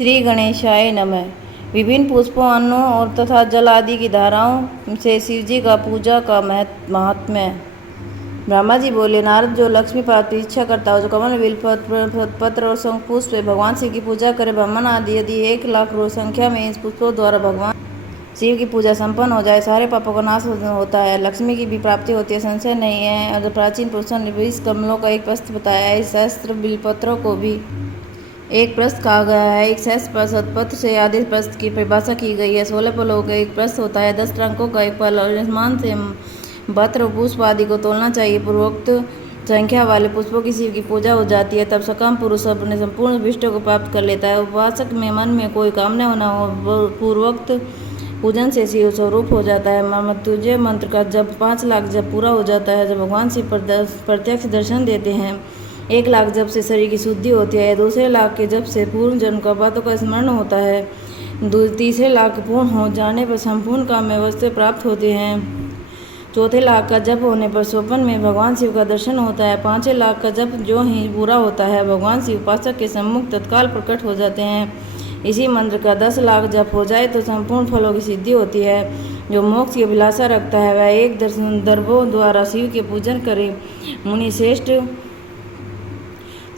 श्री गणेशाय नमः। विभिन्न पुष्पों, अन्नों और तथा जल आदि की धाराओं से शिव जी का पूजा का महात्म्य। ब्रह्मा जी बोले, नारद, जो लक्ष्मी प्राप्ति इच्छा करता हो, जो कमल, बिल पत्र और शंख पुष्प से भगवान शिव की पूजा करे, ब्राह्मण आदि यदि 1,00,000 संख्या में इस पुष्पों द्वारा भगवान शिव की पूजा संपन्न हो जाए, सारे पापों का नाश होता है, लक्ष्मी की भी प्राप्ति होती है, संशय नहीं है। और प्राचीन पुरुषों ने 20 कमलों का एक प्रस्थ बताया है। इस सहस्त्र बिलपत्रों को भी एक प्रस्थ कहा गया है। एक सहस्त्र सतपत्र से आधे प्रस्थ की परिभाषा की गई है। 16 फलों का एक प्रस्थ होता है, 10 ट्रंकों का एक फल, और मान से पत्र पुष्प आदि को तोलना चाहिए। पूर्वोक्त संख्या वाले पुष्पों की शिव की पूजा हो जाती है, तब सकाम पुरुष अपने संपूर्ण विष्टों को प्राप्त कर लेता है। उपासक में मन में कोई कामना न हो, पूर्वोक्त पूजन से शिव स्वरूप हो जाता है। मृत्युंजय मंत्र का जब 5,00,000 जब पूरा हो जाता है, जब भगवान शिव प्रत्यक्ष दर्शन देते हैं। 1,00,000 जब से शरीर की शुद्धि होती है। दूसरे लाख के जब से पूर्ण जन्म का बातों का स्मरण होता है। तीसरे लाख पूर्ण हो जाने पर संपूर्ण काम्य वस्तुएं प्राप्त होते हैं। चौथे लाख का जप होने पर स्वप्न में भगवान शिव का दर्शन होता है। 5वें लाख का जप जो ही पूरा होता है, भगवान शिव उपासक के सम्मुख तत्काल प्रकट हो जाते हैं। इसी मंत्र का 10,00,000 जप हो जाए तो संपूर्ण फलों की सिद्धि होती है। जो मोक्ष की अभिलाषा रखता है, वह एक दर्भों द्वारा शिव के पूजन करे। मुनि श्रेष्ठ,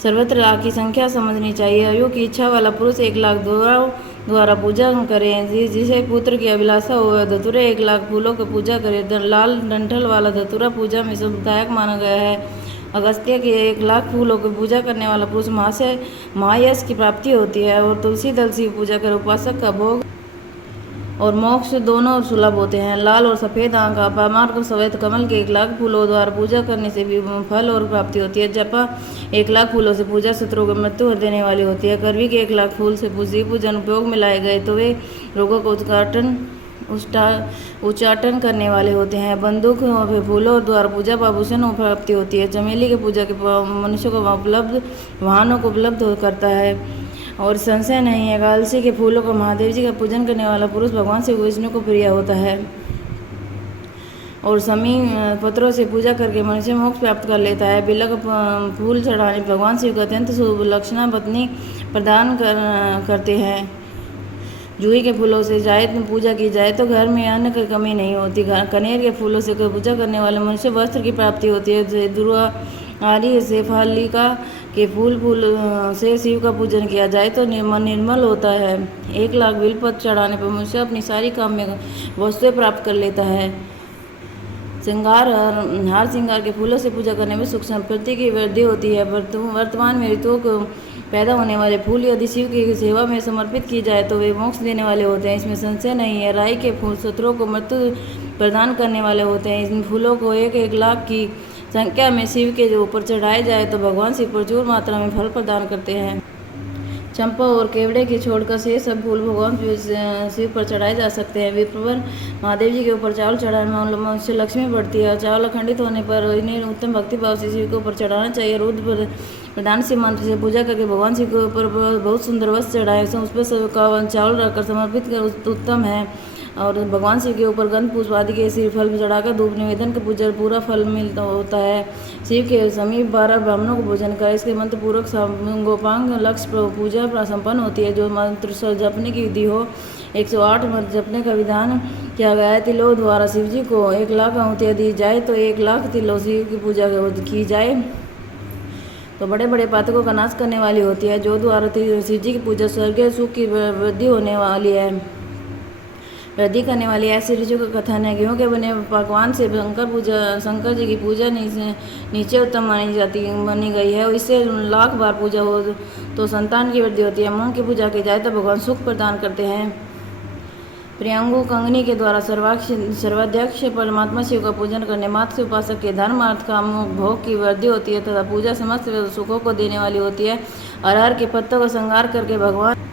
सर्वत्र लाख की संख्या समझनी चाहिए। अयु की इच्छा वाला पुरुष 1,00,000 द्वारा पूजा करें। जिसे पुत्र की अभिलाषा हो, वह धतूरे 1,00,000 फूलों की पूजा करे। लाल डंठल वाला धतूरा पूजा में शुभदायक माना गया है। अगस्त्य के 1,00,000 फूलों की पूजा करने वाला पुरुष महायश की प्राप्ति होती है। और तुलसी दल की पूजा कर उपासक का भोग और मोक्ष दोनों सुलभ होते हैं। लाल और सफ़ेद आंख का पामार्क सफेद कमल के 1,00,000 फूलों द्वारा पूजा करने से भी फल और प्राप्ति होती है। जपा 1,00,000 फूलों से पूजा शत्रुओं को मृत्यु देने वाली होती है। करवी के 1,00,000 फूल से पूजन उपयोग में लाए गए तो वे रोगों को उच्चाटन करने वाले होते हैं। बंदूक फूलों द्वारा पूजा आभूषण प्राप्ति होती है। चमेली की पूजा के मनुष्य को वाहनों को उपलब्ध करता है और संशय नहीं है। कालसी के फूलों को महादेव जी का पूजन करने वाला पुरुष भगवान शिव विष्णु को प्रिय होता है। और समी पत्रों से पूजा करके मनुष्य मोक्ष प्राप्त कर लेता है। बिलक फूल चढ़ाने भगवान शिव को अत्यंत शुभ लक्षणा पत्नी प्रदान करते हैं। जूही के फूलों से पूजा की जाए तो घर में अन्न की कमी नहीं होती। कनेर के फूलों से पूजा करने वाले मनुष्य वस्त्र की प्राप्ति होती है। दुर्वा आदि से फालिका के फूल से शिव का पूजन किया जाए तो मन निर्मल होता है। 1,00,000 बिलपत्र चढ़ाने पर मनुष्य अपनी सारी काम्य वस्तुएं प्राप्त कर लेता है। हार श्रृंगार के फूलों से पूजा करने में सुख संपत्ति की वृद्धि होती है। वर्तमान में ऋतुओं को पैदा होने वाले फूल यदि शिव की सेवा में समर्पित की जाए तो वे मोक्ष देने वाले होते हैं, इसमें संशय नहीं है। राई के फूल शत्रुओं को मृत्यु प्रदान करने वाले होते हैं। इन फूलों को 1,00,000 की संख्या में शिव के ऊपर चढ़ाए जाए तो भगवान शिव प्रचुर मात्रा में फल प्रदान करते हैं। चंपा और केवड़े के छोड़कर से सब फूल भगवान शिव पर चढ़ाए जा सकते हैं। विप्रवर महादेव जी के ऊपर चावल चढ़ाने से लक्ष्मी बढ़ती है। चावल अखंडित होने पर इन्हें उत्तम भक्ति भाव से शिव के ऊपर चढ़ाना चाहिए। रुद्र प्रधान से मंत्र से पूजा करके भगवान शिव के ऊपर बहुत सुंदर वस्त्र चढ़ाए, उस पर चावल रखकर समर्पित कर उत्तम है। और भगवान शिव के ऊपर गंध पुष्प आदि के सिर फल चढ़ाकर धूप निवेदन का पूजा पूरा फल मिलता होता है। शिव के समीप 12 ब्राह्मणों को भोजन कर इसके मंत्र पूर्वक गोपांग लक्ष्य पूजा संपन्न होती है। जो मंत्र जपने की विधि हो, 108 मंत्र जपने का विधान किया गया है। तिलों द्वारा शिव जी को 1,00,000 आहुतियाँ दी जाए तो 1,00,000 तिलों शिव की पूजा की जाए तो बड़े बड़े पातकों का नाश करने वाली होती है। जो द्वारा शिव जी की पूजा स्वर्गीय सुख की वृद्धि होने वाली है, वृद्धि करने वाली ऐसी ऋषियों का कथन है। गेहूं के बने पकवान से शंकर जी की पूजा नीचे उत्तम मानी गई है। इससे 1,00,000 बार पूजा हो तो संतान की वृद्धि होती है। मूंग की पूजा की जाए तो भगवान सुख प्रदान करते हैं। प्रियंगु कंगनी के द्वारा सर्वाध्यक्ष परमात्मा शिव का पूजन करने मात्र से उपासक के धर्म अर्थ काम भोग की वृद्धि होती है तथा पूजा समस्त सुखों को देने वाली होती है। अरहर के पत्तों का श्रृंगार करके भगवान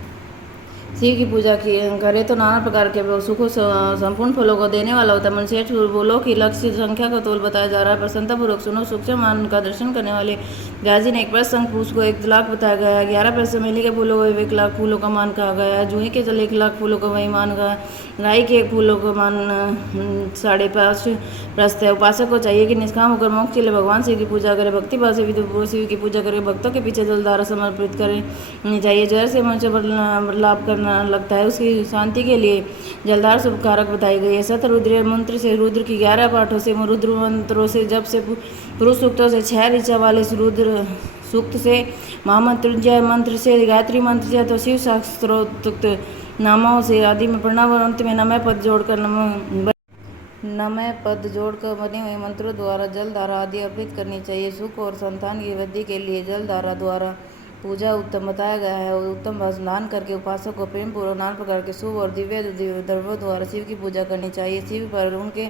शिव की पूजा करे तो नाना प्रकार के सुखों संपूर्ण फलों को देने वाला होता है। मनुष्य फूलों की लक्ष्य संख्या का तोल बताया जा रहा है। प्रसन्नतापूर्वक सुनो। सूक्ष्म मान का दर्शन करने वाले गाजी ने एक प्रसंग फूस को 1 लाख बताया गया। 11 चमेली के फूलों को 1 लाख फूलों का मान कहा गया। जूही के चल 1 लाख फूलों का वही मान कहा। राई के फूलों का मान 5.5 प्रस्त है। उपासक को चाहिए कि निष्काम होकर मोक्ष के लिए भगवान शिव की पूजा करे। भक्ति भाव से शिव की पूजा करे। भक्तों के पीछे जलधारा समर्पित करनी चाहिए। जहर से मनुष्य पर लाभ करना लगता है, उसकी शांति के लिए जलधार शुभ कारक बताई गई है। शतरुद्र मंत्र से रुद्र की 11 पाठों से रुद्र मंत्रों से जब से पुरुष सूक्तों से 6 ऋचा वाले रुद्र सूक्त से महामृत्युंजय मंत्र से गायत्री मंत्र से तो शिव शास्त्रोक्त नामों से आदि में प्रणाम और अंत में नमः पद जोड़कर बने हुए मंत्रों द्वारा जल धारा आदि अर्पित करनी चाहिए। सुख और संतान की वृद्धि के लिए जल धारा द्वारा पूजा उत्तम बताया गया है। उत्तम स्नान करके उपासक को प्रेम पूर्वक नाना प्रकार के शुभ और दिव्य द्रव्यों द्वारा शिव की पूजा करनी चाहिए। शिव पर उनके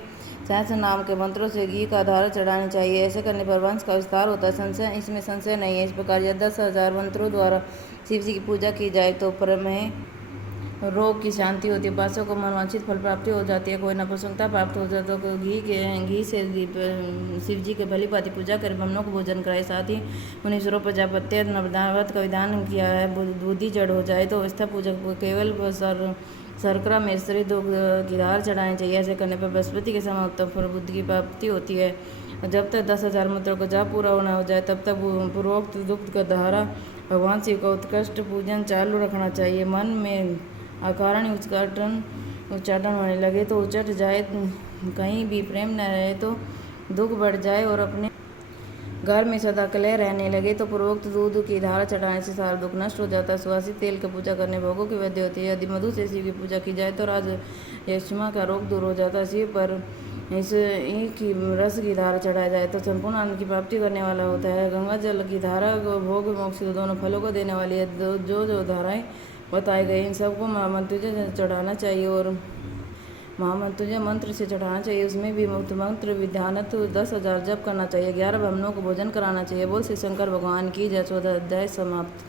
सहस्र नाम के मंत्रों से घी का धारा चढ़ानी चाहिए। ऐसे करने पर वंश का विस्तार होता है, इसमें संशय नहीं है। इस प्रकार यदि 10,000 मंत्रों द्वारा शिव जी की पूजा की जाए तो प्रमेह रोग की शांति होती है। उपासक को मनवांछित फल प्राप्ति हो जाती है। कोई नपुंसकता प्राप्त हो जाए तो घी से शिव जी के भली भांति पूजा कर ब्राह्मणों को भोजन कराए। साथ ही मुनीश्वरों प्रजापत्य व्रत का विधान किया है। बुद्धि जड़ हो जाए तो अवस्था पूजक को केवल शर्करा मिश्रित दूध की धार चढ़ानी चाहिए। ऐसे करने पर बृहस्पति के समय उत्तम बुद्धि की प्राप्ति होती है। जब तक 10,000 मंत्रों का जाप पूरा होना हो जाए तब तक पूर्वोक्त दुग्ध का धारा भगवान शिव का उत्कृष्ट पूजन चालू रखना चाहिए। मन में अकारण उच्चाटन होने लगे तो उचट जाए, कहीं भी प्रेम न रहे तो दुख बढ़ जाए और अपने घर में सदा कलह रहने लगे तो पूर्वोक्त दूध की धारा चढ़ाने से सारा दुख नष्ट हो जाता है। सुवासित तेल की पूजा करने भोगों की वृद्धि होती है। यदि मधु से शिव की पूजा की जाए तो राज यक्षमा का रोग दूर हो जाता है। शिव पर इस की रस की धारा चढ़ाया जाए तो संपूर्ण आनंद की प्राप्ति करने वाला होता है। गंगा जल की धारा को भोग मोक्ष दोनों फलों को देने वाली है। जो धाराएं बताई गई इन सबको महामृत्युंजय चढ़ाना चाहिए और महामृत्युंजय मंत्र से चढ़ाना चाहिए। उसमें भी मुक्त मंत्र विधानत 10,000 जप करना चाहिए। 11 ब्राह्मणों को भोजन कराना चाहिए। बोल श्री शंकर भगवान की जय। 14 अध्याय समाप्त।